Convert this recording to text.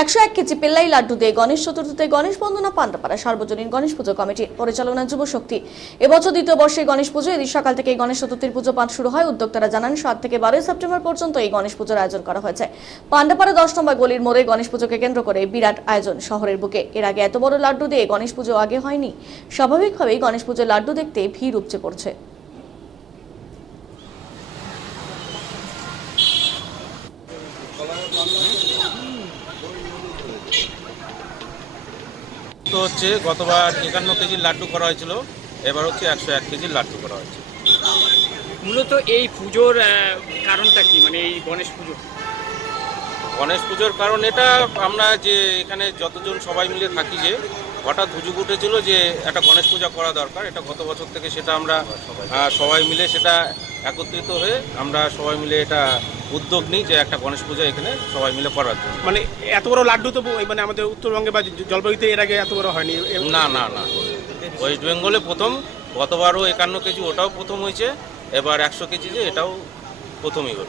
একশো এক কেজি পেল্লাই লাড্ডু দিয়ে গণেশ চতুর্থীতে গণেশ বন্দনা পান্ডাপাড়া সার্বজনীন গণেশ পুজো কমিটির পরিচালনা যুব শক্তি। এবছর দ্বিতীয় বর্ষে গণেশ পুজো, এদিন সকাল থেকে গণেশ চতুর্থীর পুজো পাঠ শুরু হয়। উদ্যোক্তারা জানান, সাত থেকে বারোই সেপ্টেম্বর পর্যন্ত এই গণেশ পুজোর আয়োজন করা হয়েছে। পান্ডাপাড়া দশ নম্বর গলির মোড়ে গণেশ পুজোকে কেন্দ্র করে বিরাট আয়োজন শহরের বুকে। এর আগে এত বড় লাড্ডু দিয়ে গণেশ পুজো আগে হয়নি। স্বাভাবিকভাবেই গণেশ পুজোর লাড্ডু দেখতে ভিড় উপচে পড়ছে। তো হচ্ছে গতবার একান্ন কেজির লাড্ডু করা হয়েছিল এবার হচ্ছে একশো এক কেজির লাড্ডু করা হয়েছে। মূলত এই পুজোর কারণটা কি? মানে এই গণেশ পুজো গণেশ পুজোর কারণ এটা আমরা যে এখানে যতজন সবাই মিলে থাকি যে হঠাৎ হুজুগ উঠেছিল যে একটা গণেশ পূজা করা দরকার। এটা গত বছর থেকে সেটা আমরা সবাই মিলে সেটা একত্রিত হয়ে আমরা সবাই মিলে এটা উদ্যোগ নিই যে একটা গণেশ পূজা এখানে সবাই মিলে করার জন্য। মানে এত বড় লাড্ডু তো মানে আমাদের উত্তরবঙ্গে বা জলপাইগুড়িতে এর আগে এত বড় হয়নি। না না না। ওয়েস্ট বেঙ্গলে প্রথম গতবারও একান্ন কেজি ওটাও প্রথম হয়েছে এবার একশো কেজি যে এটাও প্রথমই হলো।